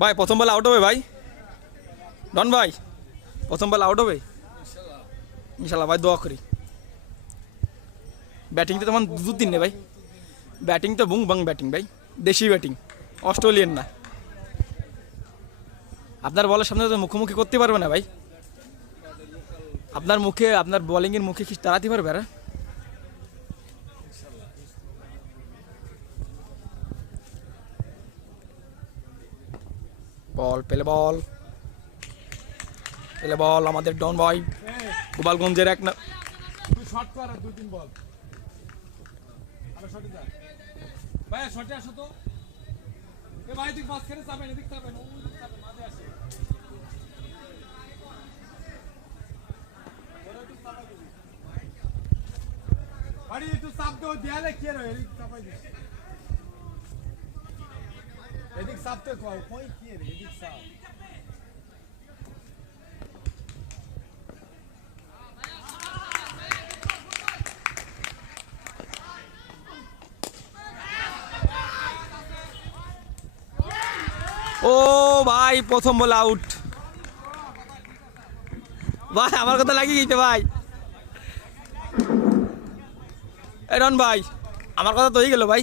ভাই প্রথম ball out হবে ভাই, ডন ভাই প্রথম বল আউট হবে ইনশাল্লাহ ভাই, দোয়া করি। ব্যাটিং তো তেমন দুধ দিন নে ভাই, ব্যাটিং তো বুং বাং ব্যাটিং ভাই, দেশি ব্যাটিং, অস্ট্রেলিয়ান না। আপনার বলের সামনে তো মুখোমুখি করতে পারবে না ভাই, আপনার মুখে আপনার বোলিংয়ের মুখে কি তাড়াতে পারবে? আর বল পেলে বল, পেলে বল আমাদের ডন ভাই, গোপালগঞ্জের এক না। তুই শর্ট কর আর 2-3 বল। আরে শর্টে যা ভাই, শর্টে আসো তো। এ ভাই তুই পাস করে যাবেন, এদিক যাবেন, ওদিক যাবেন, মাঝে আসে। আরে তুই চাপ দে, দেয়ালে কি রে, এদিক চাপাই দিস। এদিক চাপতে কই কি রে, এদিক চাপ। ও ভাই প্রথম বল আউট ভাই, আমার কথা লাগিয়ে গেছে ভাই। এ ডন ভাই আমার কথা তো হয়ে গেল ভাই।